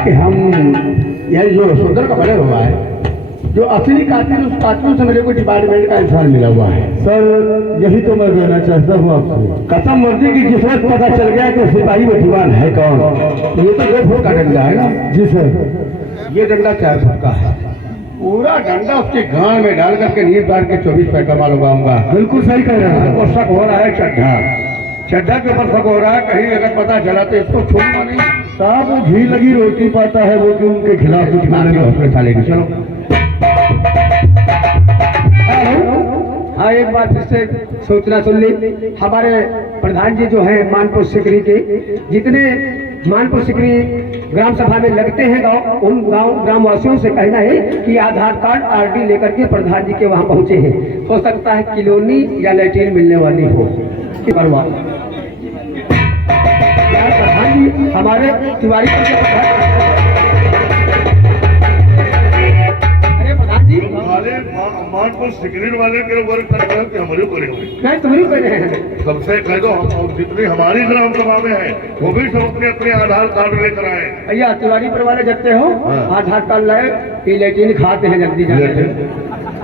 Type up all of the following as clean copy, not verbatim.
कि हम यह जो सुंदर का बड़े हुआ है, जो असली कातिल, उस कातिलों से मेरे को डिपार्टमेंट का इंसान मिला हुआ है। सर यही तो मैं कहना चाहता हूँ आपसे। कसम वर्दी की जिस वक्त पता चल गया कि सिपाही बठीवान है कौन, ये तो 2 फुट का डंडा है ना। जी सर। ये डंडा 4 फुट का है, पूरा डंडा उसके गांड में डाल करके नींद डाल के 24 पैसा माल उगाऊंगा। बिल्कुल सही कह रहे हैं। वो शक हो रहा है चड्ढा के ऊपर शक हो रहा है, कहीं अगर पता चला तो इसको छोड़ना नहीं। साहब वो घी लगी रोटी पाता है वो कि उनके खिलाफ कुछ माने मानेंगे हॉस्पिटल चलेगी। चलो हाँ, एक बात इससे सूचना सुन ली। हमारे प्रधान जी जो है मानपुर सिकरी के, जितने मानपुर सिकरी ग्राम सभा में लगते हैं गांव, उन ग्राम वासियों से कहना है कि आधार कार्ड आरडी लेकर के प्रधान जी के वहां पहुंचे हैं। हो सकता है कॉलोनी या लैट्रिन मिलने वाली हो, करवा प्रधान जी हमारे तिवारी मानपुर सिकरी वाले के ऊपर हमारे ऊपर नहीं, तुम्हारी कर रहे हैं। सबसे कह दो, जितनी हमारी ग्राम सभा में है वो भी सब अपने अपने आधार कार्ड लेकर आए। भैया तिवारी पर वाले जगते हो, आधार कार्ड लाए, ये लेटिन खाते हैं जल्दी जाके।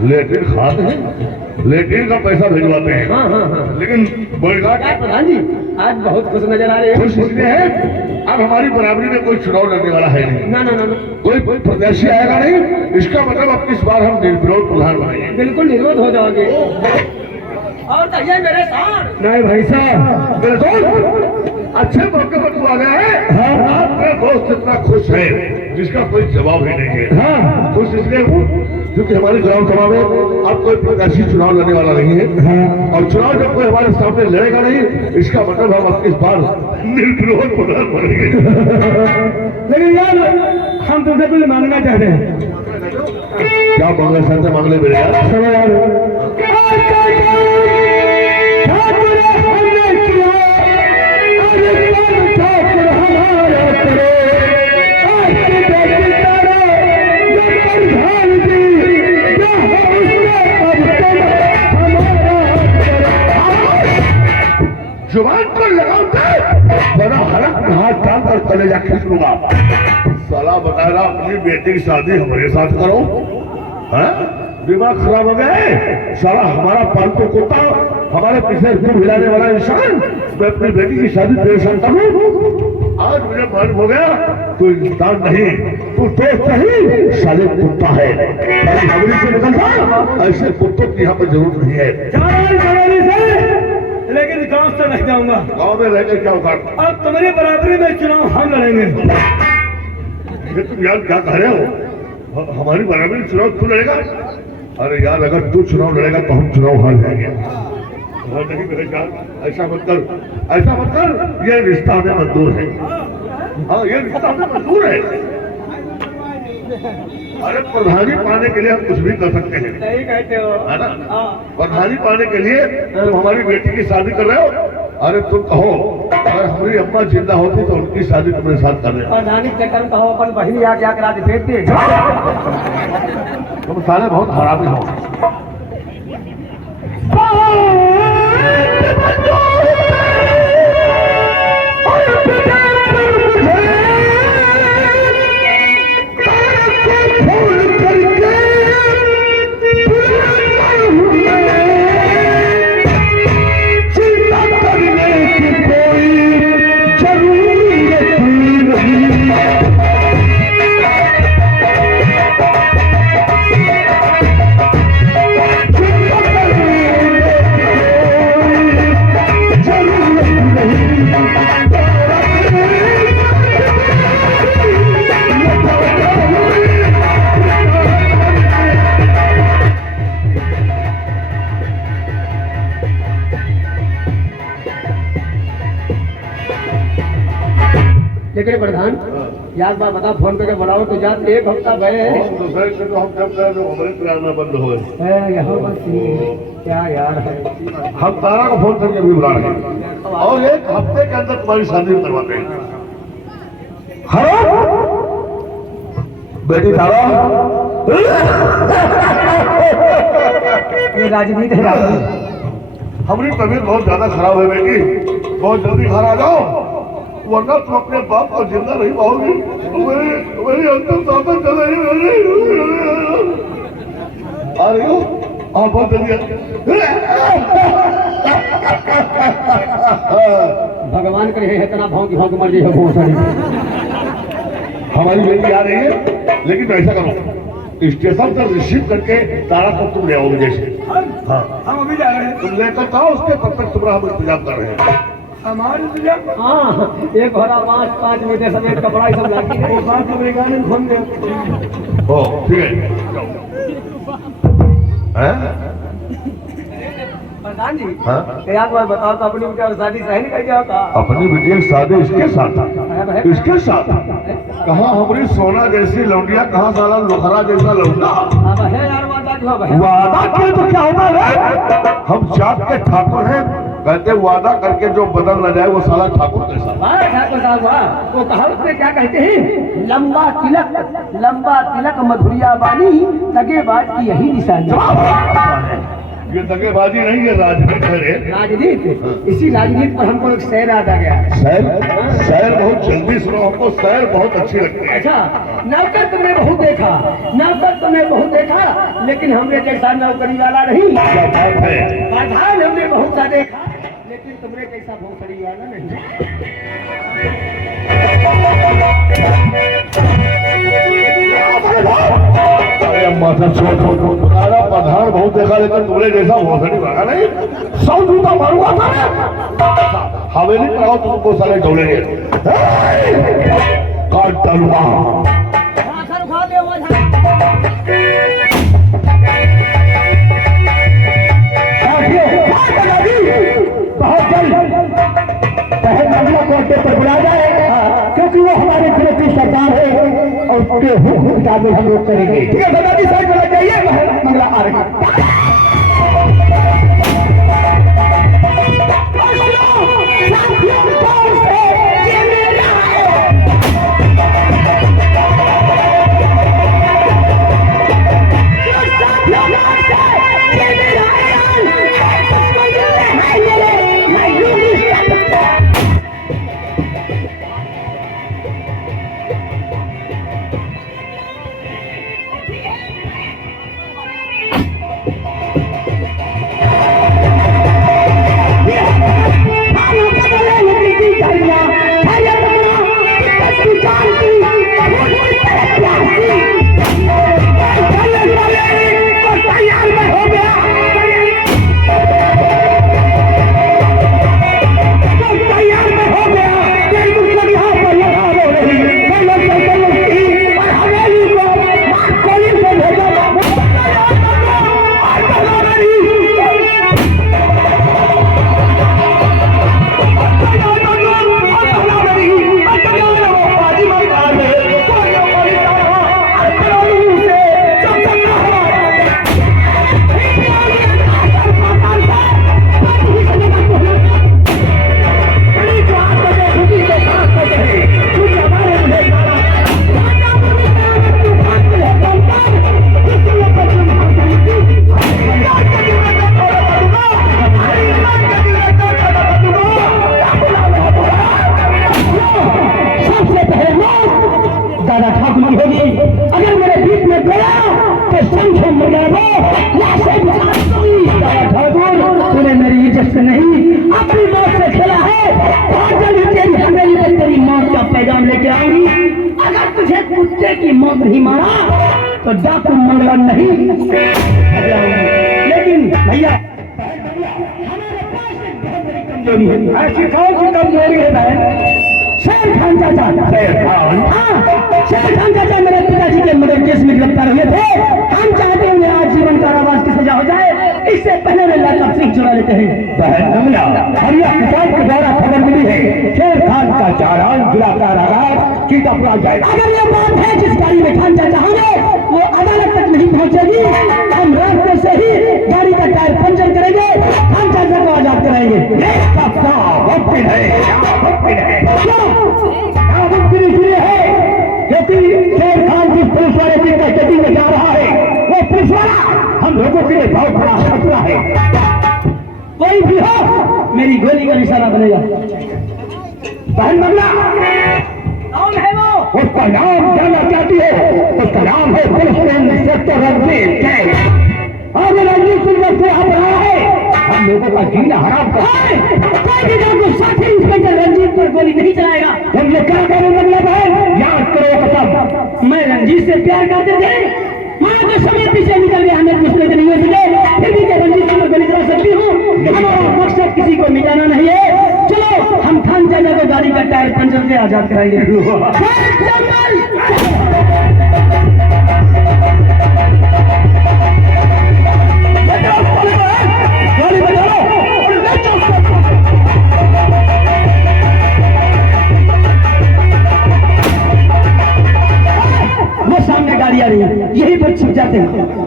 लेटिन खाते हैं, लेटिन का पैसा भिजवाते हैं। हाँ हाँ हाँ। लेकिन बड़गा प्रधान जी आज बहुत खुश नजर आ रहे हैं। खुश इसलिए है, अब हमारी बराबरी में कोई चुनाव लड़ने वाला है नहीं। ना ना ना, कोई प्रत्याशी आएगा नहीं। इसका मतलब अब इस बार हम निर्विरोध प्रधान बनाएंगे। बिल्कुल निरोध हो जाओगे। और कहिए मेरे साथ। नहीं भाई साहब, मेरे दोस्त अच्छे मौके पर तू आ गया है। हाँ, आपका दोस्त इतना खुश है जिसका कोई जवाब ही नहीं है। हाँ खुश इसलिए हूँ क्योंकि हमारी ग्राम सभा में अब कोई प्रत्याशी चुनाव लड़ने वाला नहीं है। हाँ। और चुनाव जब कोई हमारे सामने लड़ेगा नहीं, इसका मतलब हम अब इस बार निर्विरोध प्रधान बनेंगे। लेकिन यार हम तुमसे कुछ मांगना चाहते हैं। क्या मांगना चाहते मांगले मेरे यार। चलो यार। जुबान पर लगाओ बड़ा हलक में हाथ डालकर कलेजा खींच लूंगा। साला बता रहा अपनी बेटी की शादी हमारे साथ करो। हाँ? दिमाग खराब हो गया है। साला हमारा पालतू कुत्ता, हमारे पीछे धूप हिलाने वाला इंसान, मैं अपनी बेटी की शादी तेरे साथ करूं। आज मुझे मालूम हो गया तू इंसान नहीं, तू दोस्त नहीं, साले कुत्ता है। हमारी से निकलता, ऐसे कुत्तों की यहाँ पर जरूरत नहीं है। लेकिन गांव से नहीं जाऊंगा। गाँव में रहकर क्या उखाड़। अब तुम्हारी बराबरी में चुनाव हम लड़ेंगे। ये तुम यार क्या कह रहे हो? हमारी बराबरी में चुनाव तू लड़ेगा? अरे यार अगर तू चुनाव लड़ेगा तो हम चुनाव हार जाएंगे। नहीं मेरे यार, ऐसा मत कर, ऐसा मत कर। ये रिश्ता हमें मंजूर है। हाँ, ये रिश्ता हमें मंजूर है। अरे प्रधानी पाने के लिए हम कुछ भी कर सकते हैं, सही कहते हो, है ना? प्रधानी पाने के लिए तुम हमारी बेटी की शादी कर रहे हो। अरे तुम कहो अगर हमारी अम्मा जिंदा होती तो उनकी शादी तुम्हारे साथ कर रहे हो। प्रधानी चक्कर कहो अपन बहनी आ क्या करा दे फेंक दे। तुम साले बहुत हरामी हो। लेकिन प्रधान यार बात बता, फोन करके बुलाओ तो जात 1 हफ्ता गए हैं। दूसरे से तो हम जब गए तो हमारे प्लान बंद हो गए। यहाँ बस क्या यार है। हम तारा को फोन करके भी बुला रहे हैं और 1 हफ्ते के अंदर तुम्हारी शादी करवाते हैं। हेलो बेटी तारा, ये राजनीति है। हमारी तबीयत बहुत ज्यादा खराब है बेटी, बहुत जल्दी घर आ जाओ। वरना तुम अपने बाप को जिंदा नहीं पाओगी। मेरी अंतिम सांसें चले आ रही हो आप बहुत जल्दी। भगवान करे है इतना भाव की भाव मर जाए बहुत सारी। हमारी बेटी आ रही है, लेकिन ऐसा करो स्टेशन से रिसीव करके तारा को तुम ले आओगे जैसे। हाँ हम अभी जा रहे हैं। तुम लेकर जाओ, उसके तब तक तुम्हारा हम इंतजाम कर रहे हैं। हमारे इंतजाम हाँ एक भरा 5 मीटर समेत कपड़ा सब लागी वो बात अमेरिका ने घूम गया। ओ ठीक है जाओ। हैं? प्रधान जी हाँ? एक बार बताओ तो अपनी बेटी और शादी सही नहीं कर होता। अपनी बिटिया की शादी इसके साथ, इसके साथ कहाँ हमारी सोना जैसी लौंडिया, कहाँ साला लोखरा जैसा लौंडा। अब है यार वादा जो है वादा किए तो क्या होता है? हम जात के ठाकुर हैं, कहते वादा करके जो बदल न जाए वो साला ठाकुर कैसा। ठाकुर साहब वो कहावत में क्या कहते हैं, लंबा तिलक मधुरिया बानी दगेबाज की यही निशानी। ये दगेबाजी नहीं है, राजनीति है रे। राजनीति, इसी राजनीति पर हमको एक शेर याद आ गया। शहर बहुत जल्दी सुनो, हमको शहर बहुत अच्छी लगती है। अच्छा नौकर तुमने बहुत देखा, नौकर तुमने बहुत देखा, लेकिन हमने जैसा नौकरी वाला नहीं। प्रधान हमने बहुत सा देखा, लेकिन तुमने जैसा भोसड़ी वाला नहीं। अरे माथा छोटा प्रधान बहुत देखा, लेकिन तुमने जैसा भोसड़ी वाला नहीं। 100 जूता मारूंगा था। हवेली पर आओ तुमको सारे डोलेंगे। काट डालूंगा। बहुत जल्द मंगला कोटे पर बुला जाए, क्योंकि वो हमारे जिले की सरकार है और उसके हुक्म मुताबिक हम लोग करेंगे। ठीक है दादाजी साइड में जाइए, मंगला आ रही है। की मौत नहीं मारा तो डाकू मंगला नहीं। लेकिन भैया कमजोरी है, ऐसी कौन सी कमजोरी है बहन? शेर खान चाचा, शेर खान चाचा मेरे पिताजी के मर्डर केस में गिरफ्तार हुए थे। हम चाहते हैं आज जीवन कारावास की सजा हो जाए, इससे पहले वे लैपटॉप सिंह चुरा लेते हैं। हरिया किसान के द्वारा खबर मिली है, शेर खान का चालान जिला कारागार सीतापुर जाएगा। अगर ये बात है जिस गाड़ी में खान चाचा होंगे वो अदालत तक नहीं पहुंचेगी, हम रास्ते से ही गाड़ी का टायर पंचर करेंगे, खान चाचा को आजाद कराएंगे। शेर खान जिस पुलिस वाले की कस्टडी में जा रहा है वो पुलिस वाला हम लोगों के लिए बहुत बड़ा खतरा है। कोई भी हो मेरी गोली का निशाना बनेगा। बहन बंगला कौन है वो? उसका नाम जानना चाहती है? उसका नाम है पुलिस इंस्पेक्टर रणजीत जैन। और रणजीत सिंह जब से आप रहा है हम लोगों का जीना हराम कर साथी इंस्पेक्टर रंजीत पर गोली नहीं चलाएगा। हम लोग क्या करें बंगला बहन? याद करो कसम, मैं रंजीत से प्यार करते थे, माँ को समय पीछे निकल गया, हमें कुछ नहीं हो सके, फिर भी क्या रंजीत सिंह पर गोली चला सकती हूँ? हमारा मकसद किसी को मिटाना नहीं है। चलो हम खान चाचा को गाड़ी का टायर पंचर से आजाद कराएंगे। वो सामने गाड़ी आ रही है, यही पर छिप जाते हैं।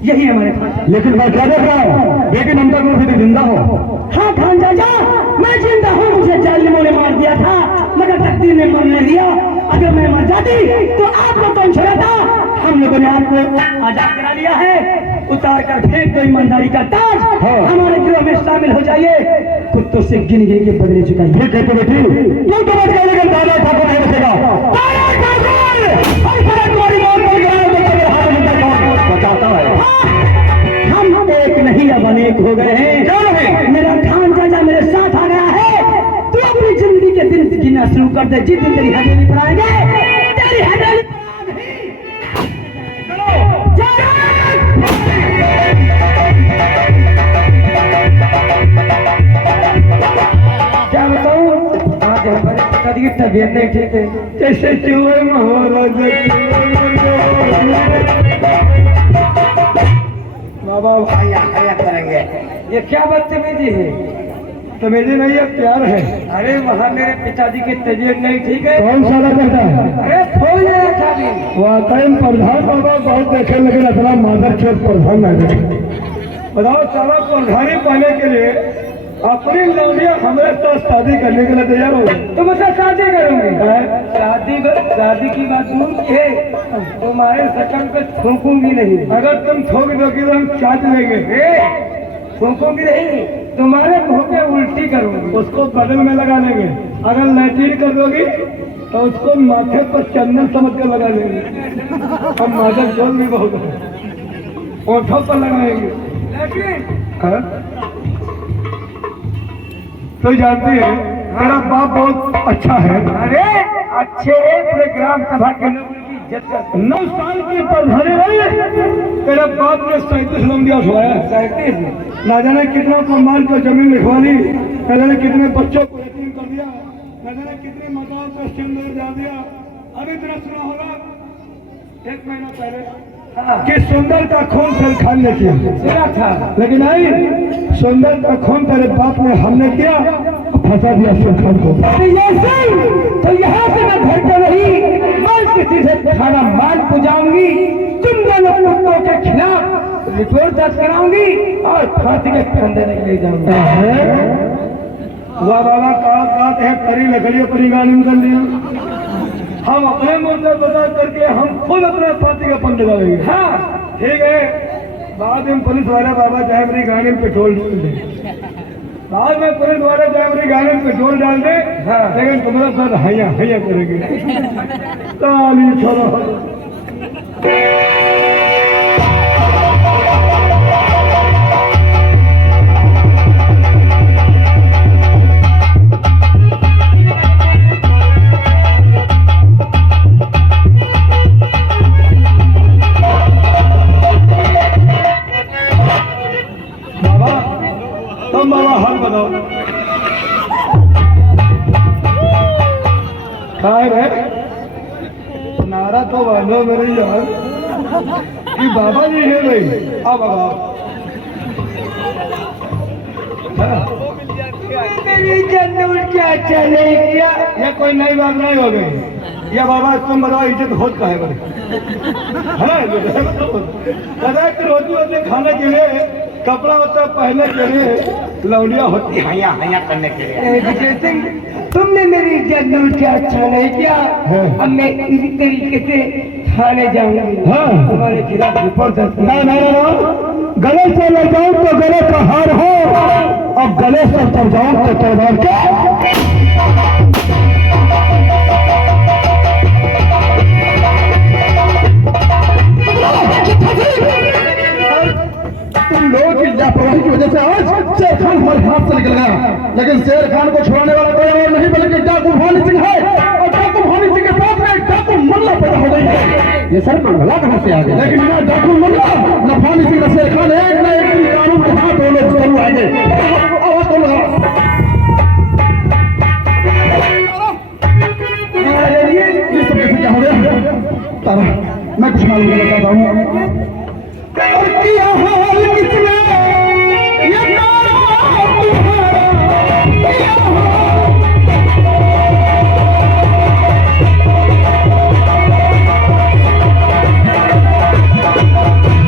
यही हमारे खान। लेकिन मैं क्या देख रहा हूँ, लेकिन हम तक भी जिंदा हो। हाँ खान चाचा, मैं जिंदा हूँ, मुझे जालिमों ने मार दिया था, मगर तकदीर ने मरने दिया। अगर मैं मर जाती तो आपको कौन छोड़ाता? हम लोगों ने आपको आजाद करा लिया है, उतार कर फेंक दो ईमानदारी का ताज। हमारे गिरोह में शामिल हो जाइए, कुत्तों से गिन गिन के बदले चुकाइए। ठीक है तो बेटी, तू तो बच गया, लेकिन दादा ठाकुर नहीं बचेगा। बताता है हम एक नहीं अब अनेक हो गए हैं। क्या है? मेरा खान चाचा मेरे साथ आ गया है। तू अपनी जिंदगी के दिन गिनना शुरू कर दे। जिस दिन तेरी हवेली पर आएंगे, तेरी हवेली क्या बताऊं, आज हमारे पिताजी की तबीयत नहीं ठीक है, जैसे चूहे में हो बाबा हया हया करेंगे। ये क्या बदतमीजी है? तमीजी नहीं है, प्यार है। अरे वहाँ मेरे पिताजी की तबीयत नहीं ठीक है। कौन साला कहता है? अरे खोल जाए खाली। वाकई प्रधान बाबा बहुत देखे, लेकिन अपना मादर चौथ प्रधान नहीं देखे। बताओ साला प्रधानी पाने के लिए अपनी लौंडिया हमारे साथ शादी करने के लिए तैयार हो गई। तुम मुझसे शादी करोगे? शादी की बात दूर की है, तुम्हारे सकम पे थूकूंगी नहीं। अगर तुम थोक दोगी तो हम चाट लेंगे। थूकूंगी नहीं, तुम्हारे मुंह पे उल्टी करूंगी, उसको बदल में लगा लेंगे। अगर लैट्रिन कर दोगी तो उसको माथे पर चंदन समझ कर लगा लेंगे। हम मादर चोल भी बहुत ओठों पर लगाएंगे। तो जानती है मेरा बाप बहुत अच्छा है। अरे अच्छे पूरे ग्राम सभा के लोग की इज्जत करते। 9 साल की प्रधानी रही है, तेरा बाप ने 37 लौंडिया उठवाया। 37 ना जाने कितना प्रमाण को जमीन लिखवा ली, न जाने कितने बच्चों को यतीम कर दिया, न जाने कितने माताओं को सिंदूर डाल दिया। अभी तरह सुना होगा 1 महीना पहले कि सुंदर का खून खान ने किया, सुना था। लेकिन नहीं, सुंदर का खून तेरे बाप ने हमने किया, फंसा दिया सुल्तान को। तो यहाँ से मैं घर पे रही, मैं किसी से खाना माल पुजाऊंगी, तुम दोनों कुत्तों के खिलाफ रिपोर्ट दर्ज कराऊंगी और फांसी के कंधे ले जाऊंगी। वाह बाबा, कहा है करी लकड़ियों पर निगाह कर लिया। हम अपने मुद्दे बता करके हम खुद अपने फांसी का पंख डालेंगे। हाँ ठीक है। बाद में पुलिस वाले बाबा चाहे मेरी गाड़ी में पेट्रोल डाल दे, बाद में पुलिस वाले चाहे मेरी गाड़ी में पेट्रोल डाल दे, लेकिन तुम्हारा साथ हैया हैया करेंगे। ताली छोड़ो। तुम बाबा हाल बताओ। खैर है, नारा तो बांधो मेरे यार। ये बाबा जी है भाई। अब मेरी जन्नत क्या चले क्या? ये कोई नई बात नहीं हो गई। ये बाबा तुम बताओ इज्जत होत का है बोले दादा कि रोटी होती खाने के लिए, कपड़ा होता पहनने के लिए, लौंडिया होती हैया हैया करने के लिए। विजय सिंह, तुमने मेरी जन्नत क्या अच्छा नहीं किया। अब मैं इसी तरीके से थाने जाऊंगी। हाँ। तुम्हारे खिलाफ रिपोर्ट दर्ज ना ना ना ना, गले से ले जाऊं तो गले का हार हो, और गले से तर जाऊं तो तलवार के। तुम लोगों की लापरवाही की वजह से आज शेर खान हमारे हाथ से निकल गया, लेकिन शेर खान को छुड़ाने वाला कोई और नहीं बल्कि डाकू भानी सिंह है, और डाकू भानी सिंह के साथ में डाकू मल्ला पैदा हो गई है। ये सर मंगला कहाँ से आ गया? लेकिन ना डाकू मल्ला न भानी सिंह न शेर खान, एक न एक दिन कानून के हाथ दोनों जरूर आएंगे। आवाज कौन लगा? ये सब कैसे क्या हो गया? तारा, मैं कुछ मालूम नहीं बताता हूँ। और किया हाल किसने ये तारा तुम्हारा किया हाल।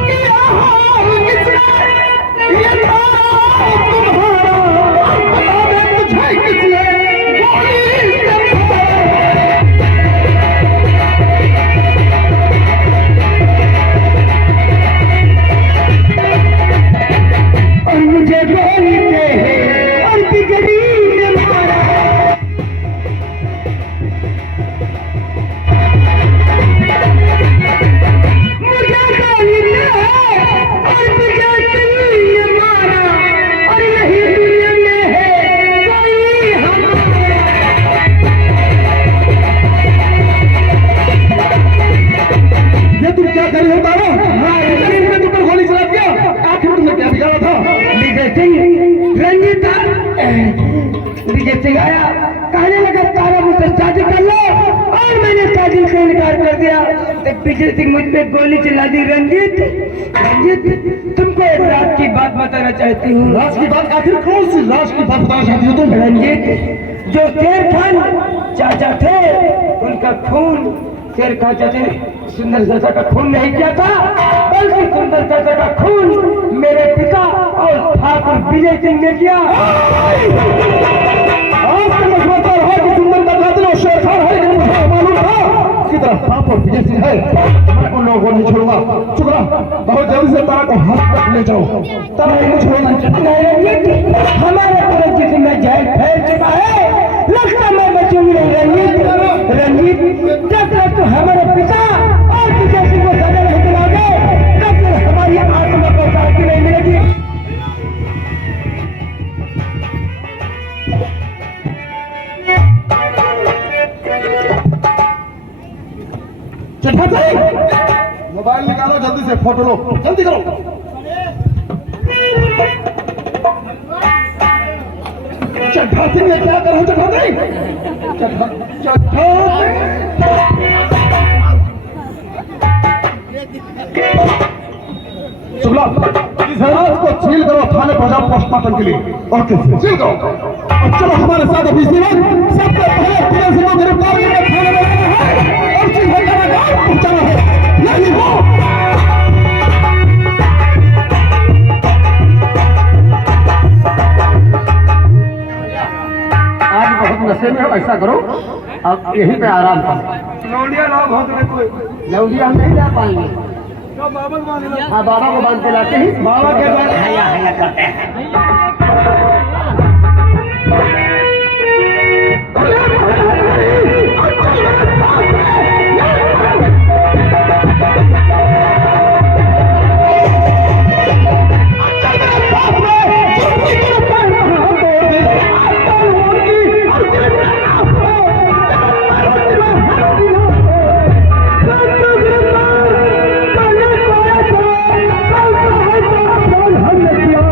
किया हाल किसने ये तारा तुम्हारा, बता दे मुझे किसने गोली से और मुझे बोलते हैं और बिगड़ी ने मारा। मुझे बोलते हैं और बिगड़ी ने मारा, और नहीं दुनिया में है कोई हमारा। ये तुम क्या कर रहे हो तारा? मैंने तुम पर गोली चला दिया, आखिर तुमने क्या बिगाड़ा था? विजय सिंह, रंजीत विजय सिंह आया, कहने लगा तारा मुझसे शादी कर लो, और मैंने शादी से इनकार कर दिया। तो विजय सिंह मुझ पे गोली चला दी। रंजीत, तुमको एक रात की बात बताना चाहती हूँ। लाश की बात? आखिर कौन सी लाश की बात बताना चाहती हो तुम? रंजीत, जो शेर खान चाचा थे, उनका खून शेर खान चाचा ने सुंदर चाचा का खून नहीं किया था, बल्कि सुंदर चाचा का खून मेरे पिता और ठाकुर विजय सिंह ने किया। आपको मशवरा रहा कि सुंदर का कातिल और शेर खान है, लेकिन मुझे मालूम था कि तरह पाप और विजय सिंह है। मैं उन लोगों को नहीं छोड़ूंगा। चुप रहा, बहुत जल्दी से तारा को हाथ तक ले जाओ। तारा को छोड़ना रंजीत, हमारे पूरे जिस्म में जहर फैल चुका है, लगता मैं बचूंगी नहीं। रंजीत, जब तक तो हमारे पिता और विजय सिंह को सजा नहीं दिलाओगे, तब तक हमारी आत्मा को शांति नहीं मिलेगी। मोबाइल निकालो जल्दी से, फोटो लो, जल्दी करो। चड्ढा सिंह ने क्या करो? चड्ढा सिंह, चड्ढा शुक्ला, इस हराज को सील करो, थाने पहुंचाओ पोस्टमार्टम के लिए। ओके सील करो। और चलो हमारे साथ अभी सबसे पहले विजय सिंह को गिरफ्तार करके थाने में लाना है और सीधे कारागार पहुंचाना है। यही हो। आज बहुत नशे में हो, ऐसा करो अब यहीं पे आराम करो। लौंडिया ना बहुत कोई लौंडिया हम नहीं ला पाएंगे। तो बाबा को बांध लो। हाँ, बाबा को बांध के लाते हैं। बाबा के बाद हैया हैया करते हैं। हमने किया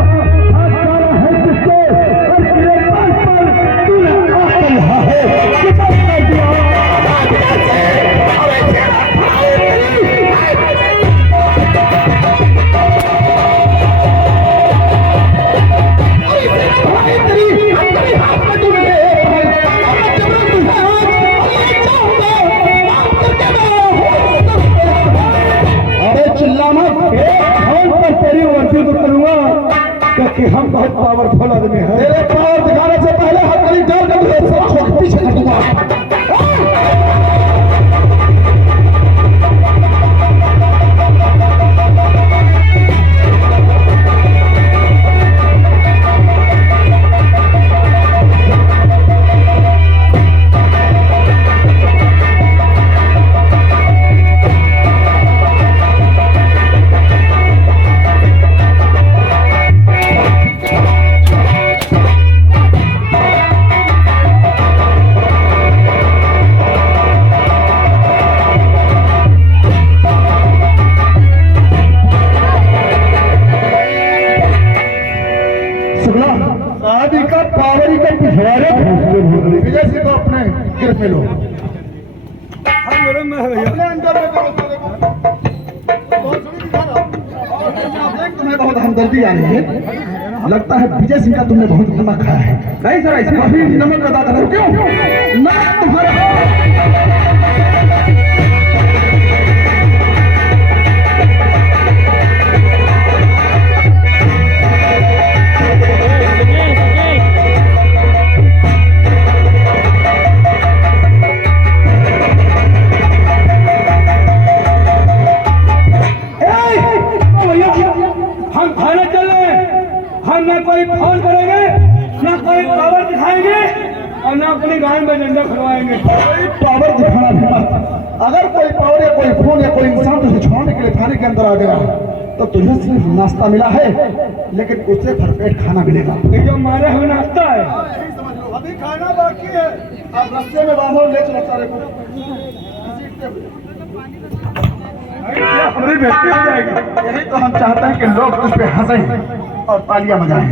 कि हम बहुत पावरफुल आदमी हैं। तेरे पावर दिखाने से पहले हथकड़ी डाल कर तुझे सब छोड़ पीछे कर दूंगा। आदि का पावर ही का पिछवाड़े विजय सिंह को अपने गिरफ्त में लो। हम मेरे में है भैया। अपने अंदर में करो सारे को। बहुत सही दिखा रहा हूं। तुम्हें बहुत हमदर्दी आ रही है। लगता है विजय सिंह का तुमने बहुत नमक खाया है। नहीं सर, इसमें अभी नमक अदा करो। क्यों नमक तुम्हारा हम थाने चल रहे हैं। हम ना कोई फोन करेंगे, ना कोई पावर दिखाएंगे और ना अपनी गाय में डंडा खड़वाएंगे। कोई पावर दिखाना भी मत। अगर कोई पावर या कोई फोन या कोई इंसान तुझे छोड़ने के लिए थाने के अंदर आ गया तो तुझे सिर्फ नाश्ता मिला है, लेकिन उससे भरपेट खाना मिलेगा। ये जो मारे हुए नाश्ता है, अभी खाना बाकी है। आप रास्ते में बांधो, ले चलो सारे को। हमारी बेइज्जती हो जाएगी। यही तो हम चाहते हैं कि लोग तुझ पे हंसें और तालियां बजाएं।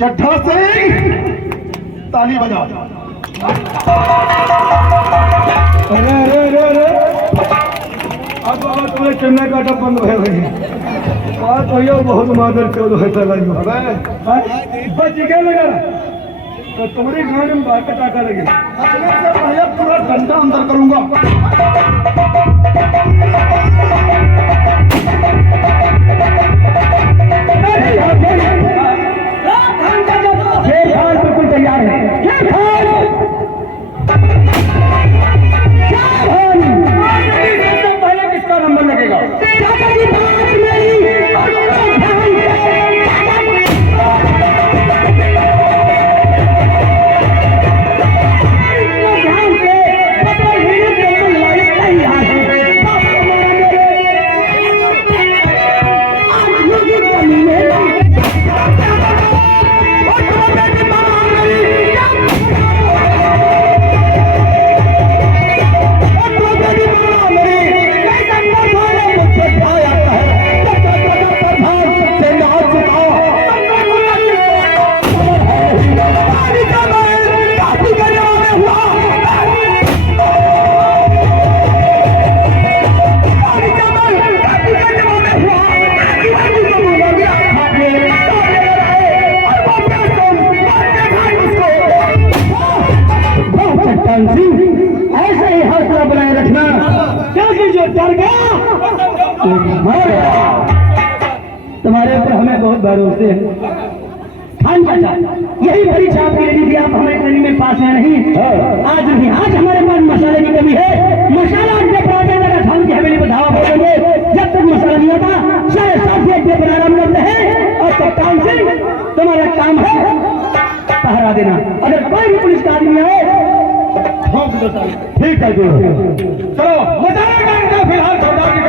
चड्ढा सिंह, ताली बजाओ। अरे अरे अरे अरे, अब बाबा तुम्हें चेन्नई का डब बंद हुए हैं। बात हो यो बहुत मादर चौदह है चला यूं। अरे बच गया लगा तो तुम्हारी गांव में बात टाका लगे। हंसने से पहले पूरा डंडा अंदर करूंगा। बिल्कुल तैयार है। पहले किसका नंबर लगेगा? ऐसे ही हौसला बनाए रखना, क्योंकि जो डर गया वो मर गया। तुम्हारे ऊपर हमें बहुत भरोसे है। खान चाचा, यही बड़ी छाप की लेनी थी, आप हमें कहीं में पास है नहीं। आज नहीं, आज हमारे पास मसाले की कमी है। मसाला अड्डे पर आते लगा खान की हवेली पर धावा बोलेंगे। जब तक मसाला नहीं आता, सारे साथी अड्डे पर आराम करते हैं। और कप्तान सिंह, तुम्हारा काम है पहरा देना। अगर कोई भी पुलिस का आदमी आए ठीक है। चलो मजा फिलहाल सरदार की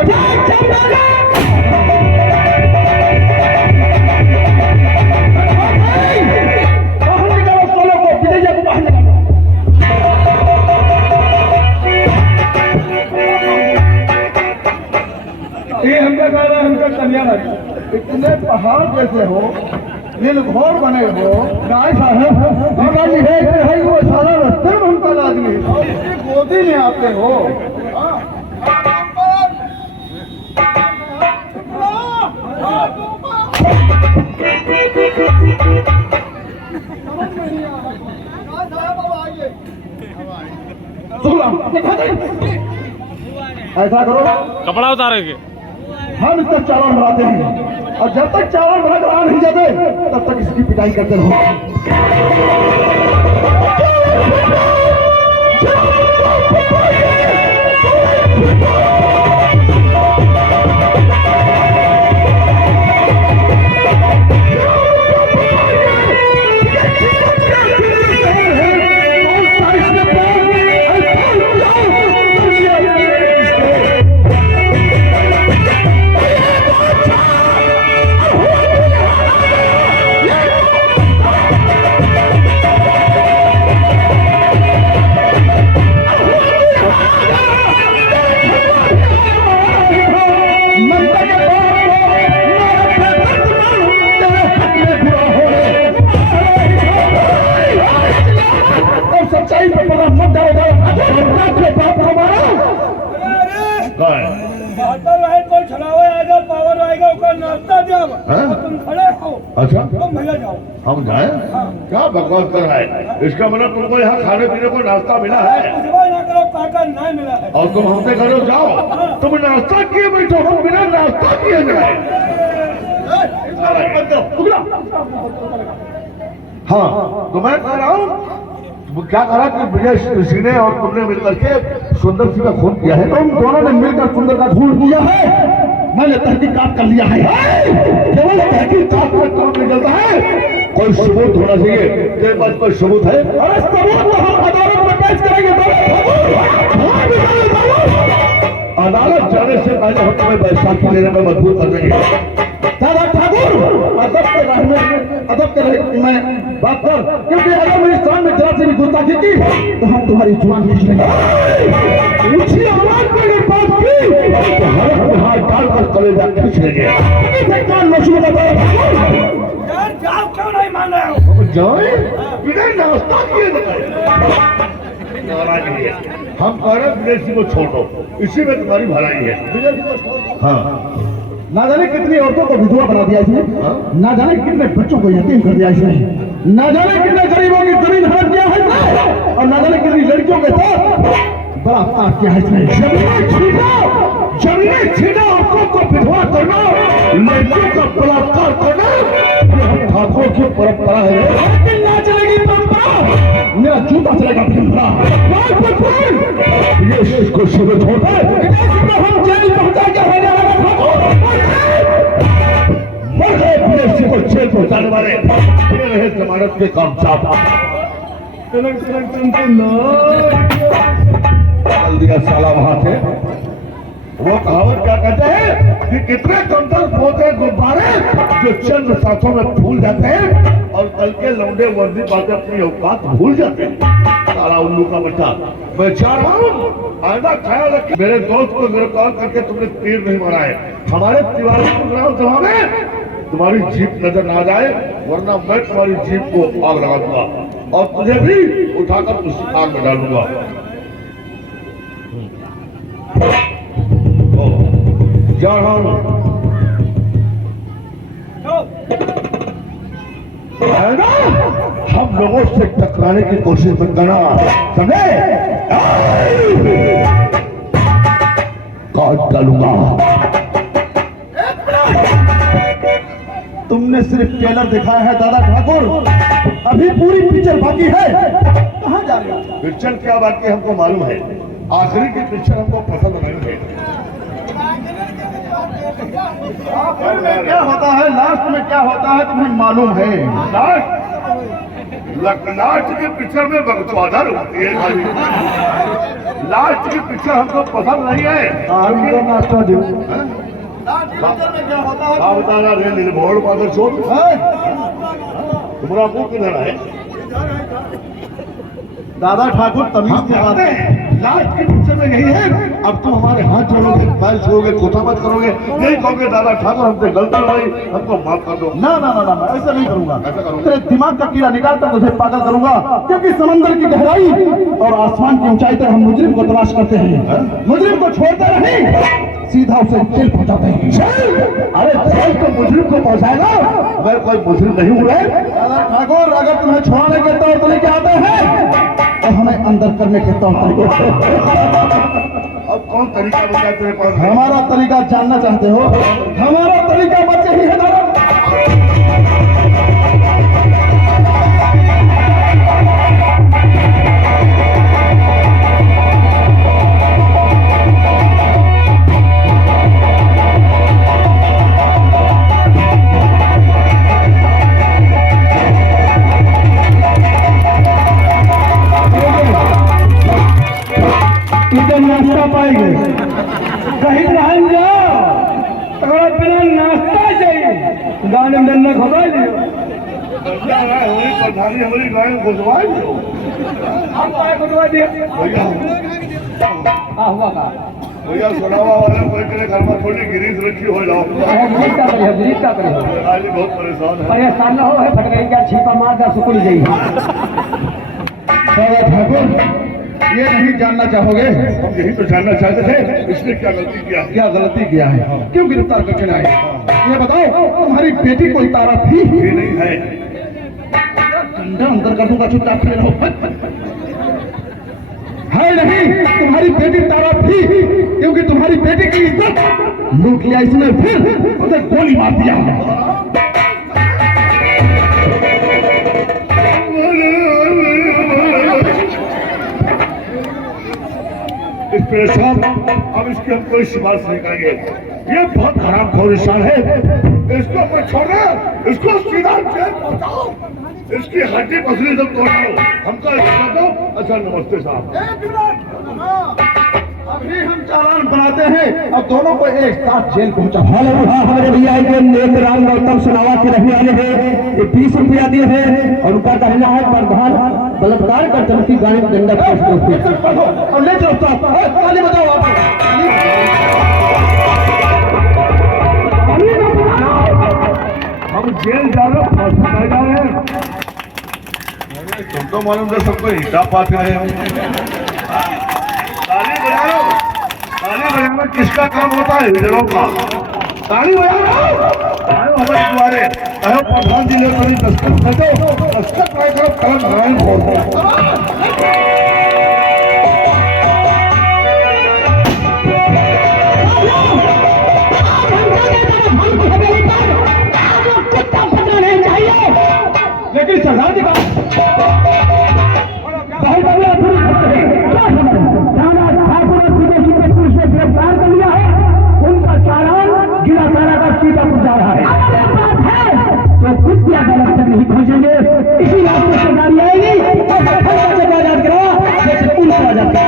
ये हमका कह रहा है, हमका कन्या लगी। इतने पहाड़ जैसे हो, नीलघोर बने हो, गाय साहब है वो सारा रास्ते में उनका आदमी और इसकी गोदी में आते हो। ऐसा करो, कपड़ा उतारेंगे। हम इसका चावल बनाते हैं और जब तक चावल बना कर आ नहीं जाते तब तक इसकी पिटाई करते रहो। सच्चाई पर पता मत कोई छलावा आएगा पावर आएगा उसका नाश्ता दिया तुम खड़े हो। अच्छा तुम भैया जाओ। हम जाए क्या बकवास कर रहा है? इसका मतलब तुमको यहाँ खाने पीने को नाश्ता मिला है कुछ ना करो काका नहीं मिला है और तुम हमसे करो जाओ। तुम नाश्ता किए बैठो, हम बिना नाश्ता किए जाए। हाँ तो मैं कह रहा हूँ क्या करा कि विजय ऋषि ने और तुमने मिलकर के सुंदर सिंह का खून किया है। तुम दोनों ने मिलकर सुंदर का खून किया है। मैंने तहकीकात कर लिया है। केवल तहकीकात में काम नहीं चलता है, कोई सबूत होना चाहिए। तेरे पास कोई सबूत है? अरे सबूत तो हम अदालत में पेश करेंगे। अदालत जाने से पहले हम तुम्हें बैसाखी लेने में मजबूर कर देंगे। दादा ठाकुर अदब के रहे मैं बात कर, क्योंकि अगर मेरी शान में जरा से भी गुस्ताखी की तो हम तुम्हारी जुबान खींच लेंगे। ऊंची आवाज में अगर बात की तो हर हाथ डालकर कलेजा खींच लेंगे। यार जाओ क्यों नहीं मान रहे हो? जाए बिना नाश्ता किए नाराज है। हम कह रहे विजय सिंह को छोड़ दो, इसी में तुम्हारी भलाई है। हाँ ना जाने कितनी औरतों को विधवा बना दिया इसने, ना जाने कितने बच्चों को यतीम कर दिया इसने, ना जाने कितने गरीबों की जमीन हड़प दिया है इसने, और ना जाने कितनी लड़कियों के साथ बड़ा पाप किया है इसने। जमीन छीना औरतों को विधवा करना, लड़कियों का बलात्कार करना, ये ठाकुर की परंपरा है। लेकिन ना चलेगी परंपरा, मेरा जूता चलेगा परंपरा। ये इसको शुरू छोड़ हम जेल पहुंचा के रहने वाला को जेल पहुंचाने वाले ये रहे जमानत के कामयाब। चल दिया साला वहां से। वो कहावत क्या कहते हैं कि कितने कमतर पौधे गुब्बारे जो चंद सांसों में फूल जाते हैं और कल के लौंडे वर्दी बातें अपनी औकात भूल जाते हैं। साला उल्लू का बच्चा। मैं चाह रहा हूँ आइंदा ख्याल रखे, मेरे दोस्त को गिरफ्तार करके तुमने तीर नहीं मारा है। हमारे तिवारी ग्राम सभा में तुम्हारी जीप नजर ना जाए, वरना मैं तुम्हारी जीप को आग लगा दूंगा और तुझे भी उठाकर उस आग में डालूंगा। जा रहा हूं हम लोगों से टकराने की कोशिश मत करना, समझे? काट डालूंगा। तुमने सिर्फ ट्रेलर दिखाया है दादा ठाकुर, अभी पूरी पिक्चर बाकी है। कहाँ जा रहे हो? पिक्चर क्या बाकी हमको मालूम है, आखिरी की पिक्चर हमको पसंद नहीं है। आखिर में क्या होता है, लास्ट में क्या होता है तुम्हें मालूम है? लास्ट की पिक्चर में बकचौधर होती है खाली। लास्ट की पिक्चर हमको पसंद नहीं है। हमको नाश्ता दो। क्या बता रहा है निर्भोल पादर छोड़ तुम्हारा मुंह किधर है? दादा ठाकुर तमीज से बात है। लास्ट की पिक्चर में यही है। अब तुम हमारे हाथ जोड़ोगे, पैर छोड़ोगे, कोठा मत करोगे, नहीं कहोगे दादा ठाकुर हमसे गलती हो गई, हमको माफ कर दो। ना ना ना ना मैं ऐसा नहीं करूंगा। ऐसा करूंगा। तेरे दिमाग का कीड़ा निकालकर तुझे पागल करूंगा, क्योंकि समंदर की गहराई और आसमान की ऊंचाई तक हम मुजरिम को तलाश करते हैं। मुजरिम को छोड़ते नहीं, सीधा उसे जेल पहुंचाते हैं। अरे जेल तो मुजरिम को पहुंचाएगा, मैं कोई मुजरिम नहीं हुआ। दादा ठाकुर अगर तुम्हें छोड़ने के तौर तरीके आते हैं तो हमें अंदर करने के तौर तरीके। अब कौन तरीका बताया तेरे पास? हमारा तरीका जानना चाहते हो? हमारा तरीका बच्चे ही है दादा। नाश्ता पाएंगे कहीं रहन जाओ अगर बिना नाश्ता चाहिए गाने में डंडा खबा लियो हमारी प्रधानी हमारी गाय में घुसवा दो। हम पाए घुसवा दिया भैया हुआ का भैया सुनावा वाले कोई तेरे घर में थोड़ी गिरीश रखी हो जाओ। गिरीश का करे आज बहुत परेशान है। परेशान न हो है फट गई क्या छीपा मार जा सुकुल गई ठाकुर ये नहीं जानना चाहोगे हम यही तो जानना चाहते थे इसने क्या गलती किया? क्या गलती किया है? क्यों गिरफ्तार करके लाए? ये बताओ तुम्हारी बेटी कोई तारा थी? ये नहीं है। डंडा अंदर कर दूंगा चुपचाप खड़े रहो। है नहीं तुम्हारी बेटी तारा थी क्योंकि तुम्हारी बेटी की इज्जत लूट लिया इसने फिर उसे गोली मार दिया। इस परेशान अब इसकी हम कोई सिफारिश नहीं करेंगे। ये बहुत खराब खोर इंसान है। इसको मत छोड़ना, इसको सीधा जेल पहुंचाओ, इसकी हड्डी पसली सब तोड़ दो। हमको इतना दो। अच्छा नमस्ते साहब। अभी हम चालान बनाते हैं अब दोनों को एक साथ जेल पहुंचा। हेलो हाँ हमारे भैया एक राम गौतम सुनावा के रहने वाले हैं। 20 रुपया दिए हैं और उनका कहना है प्रधान बलात्कार कर चलती गाड़ी में डंडा और ले चलो ताली बजाओ आप। हम जेल जा रहे फांसी जा रहे हैं। तुम तो मालूम है सबको हिसाब पाते रहे हम। ताली बजाओ। ताली बजाना किसका काम होता है? लीडरों का। ताली बजाओ। आयो हमारे द्वारे आयो प्रधान जी ने कभी दस्तखत कर दो। दस्तखत ट्राई करो कलम नारायण खोल दो। लेकिन सरदार जी गिरफ्तार कर लिया है। उनका चालान जिला कारागार सीतापुर जा रहा है। तो कुछ भी अदालत तक नहीं पहुंचेंगे। इसी रास्ते से गाड़ी आएगी और आजाद करवा जैसे पुलिस आजाद करा।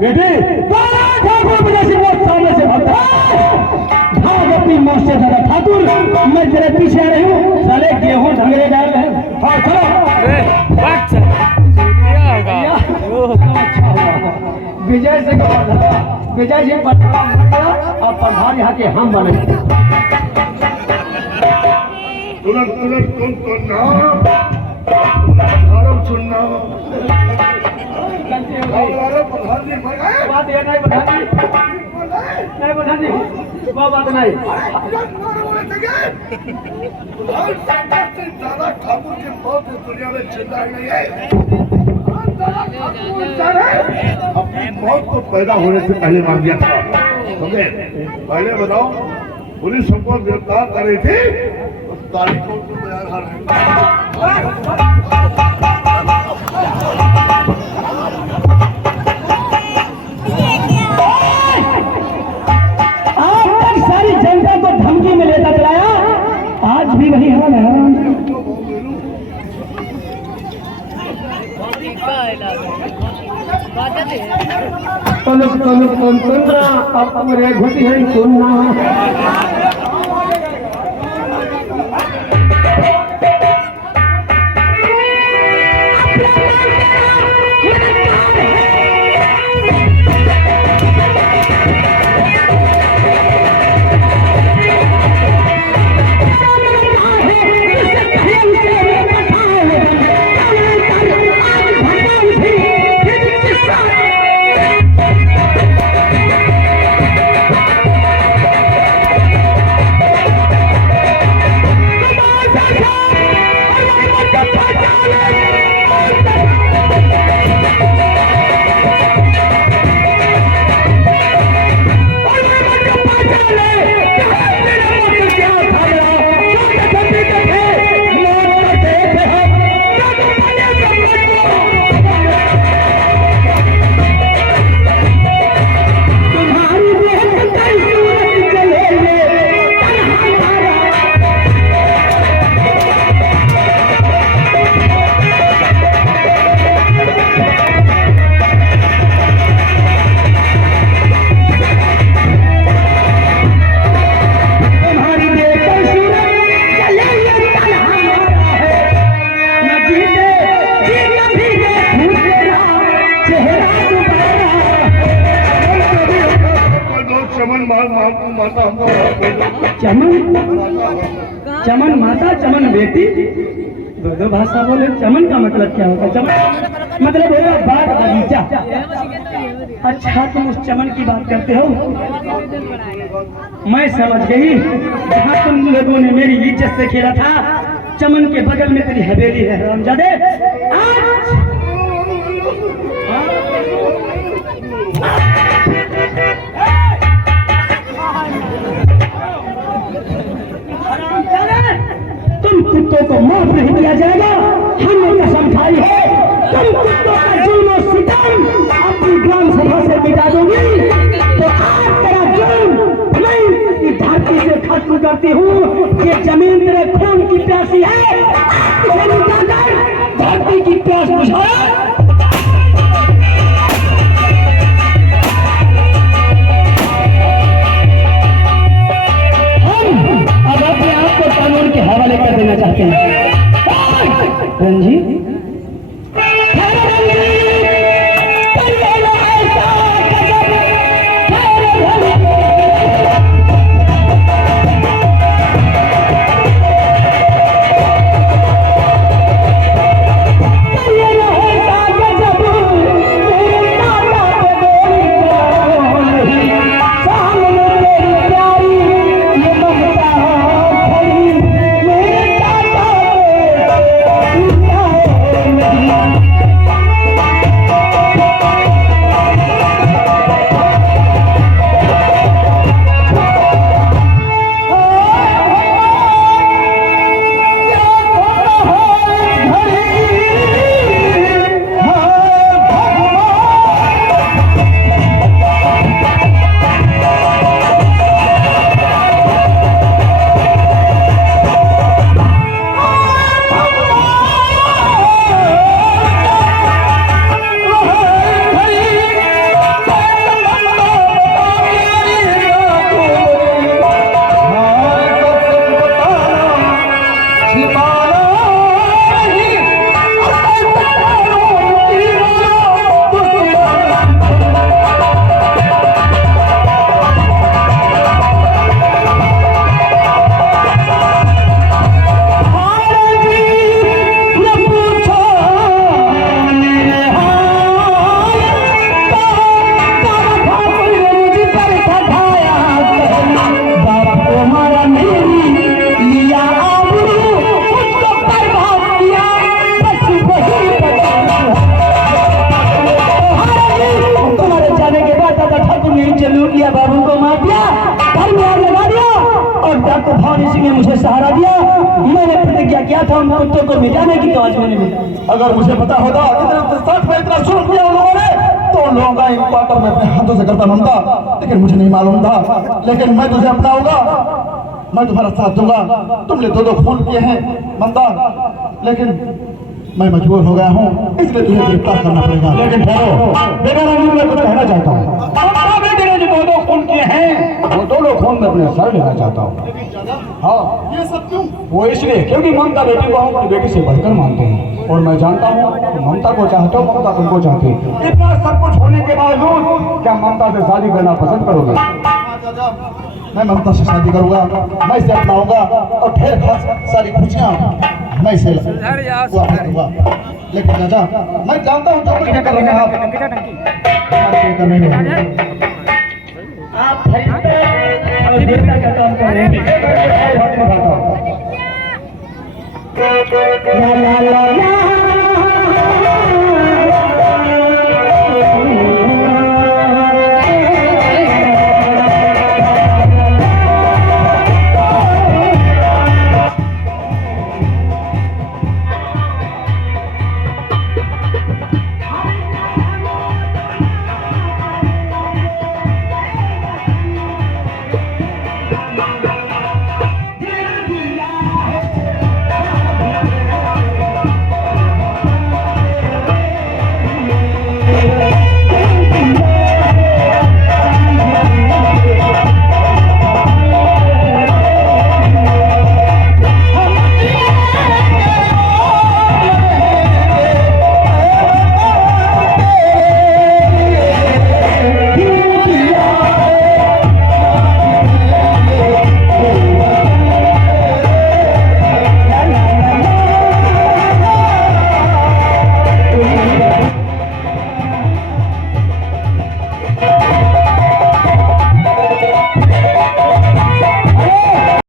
बेटे सामने से भाग अपनी मौत से दादा ठाकुर। मैं तेरे पीछे आ रही हूँ। साले गेहूं ढंगरे डाल रहे हैं। हाँ चलो अच्छा हुआ विजय से विजय जी और प्रधान यहाँ के हम बने। तुरंत तुम नाम सुनना। प्रधान जी मर गए। बात ये नहीं प्रधान जी, नहीं प्रधान जी वो बात नहीं। दादा ठाकुर की मौत इस दुनिया में जिंदा ही नहीं है। अपनी मौत को पैदा होने से पहले मार दिया था। समझे? पहले बताओ पुलिस हमको गिरफ्तार कर रही थी उस तारीख को तैयार सारी जनता को धमकी में लेकर चलाया। आज भी वही तलुक तलुक तंत्रा अपरे घुटी है सुनना चमन माता चमन बेटी दो भाषा बोले। चमन का मतलब क्या होता है? चमन मतलब होगा बाग बगीचा। अच्छा तुम उस चमन की बात करते हो, मैं समझ गई। जहाँ तुम लोगों ने मेरी इज्जत से खेला था, चमन के बगल में तेरी हवेली है हरामजादे। तुम कुत्तों को माफ नहीं किया जाएगा। हमने कसम खाई है, तुम कुत्तों का जुल्म और सितम अपनी ग्राम सभा से मिटा दोगी तो आज तेरा जुल्म मैं इस धरती से खत्म करती हूँ। ये जमीन तेरे खून की प्यासी है, तुझे मिटाकर धरती की प्यास बुझाओ। कानून के हवाले कर देना चाहते हैं। रंजीत बाबू को मार दिया, घर में आग लगा दिया और डॉक्टर भवानी सिंह ने मुझे सहारा दिया। मैंने प्रतिज्ञा किया था उन कुत्तों को मिटाने की, तो आज मैंने मिटा। अगर मुझे पता होता इतने साथ में इतना शुरू किया उन लोगों ने, तो उन लोगों का क्वार्टर में अपने हाथों से करता मनता, लेकिन मुझे नहीं मालूम था। लेकिन मैं तुझे अपनाऊंगा, मैं तुम्हारा साथ दूंगा। तुमने दो खून किए हैं मंदा, लेकिन मैं मजबूर हो गया हूँ, इसलिए तुझे गिरफ्तार करना पड़ेगा। लेकिन ठहरो, बेटा रंजीत, मैं कुछ कहना चाहता हूँ। ममता बेटे ने जो दो खून किए हैं, वो दोनों खून में अपने सर लेना चाहता हूँ। हाँ, ये सब क्यों? वो इसलिए क्योंकि ममता बेटी को हम अपनी बेटी से बढ़कर मानते हैं, और मैं जानता हूँ कि ममता को चाहते हो, ममता तुमको चाहती है। इतना सब कुछ होने के बावजूद क्या ममता से शादी करना पसंद करोगे? मैं ममता से शादी करूंगा, मैं इसे अपनाऊंगा और ढेर सारी खुशियाँ मैं इसे दूंगा। लेकिन चाचा, मैं जानता हूँ जो कुछ भी कर रहे हैं आप नहीं होगा। आप फरिश्ते और देवता का काम कर रहे हैं। ला ला ला ला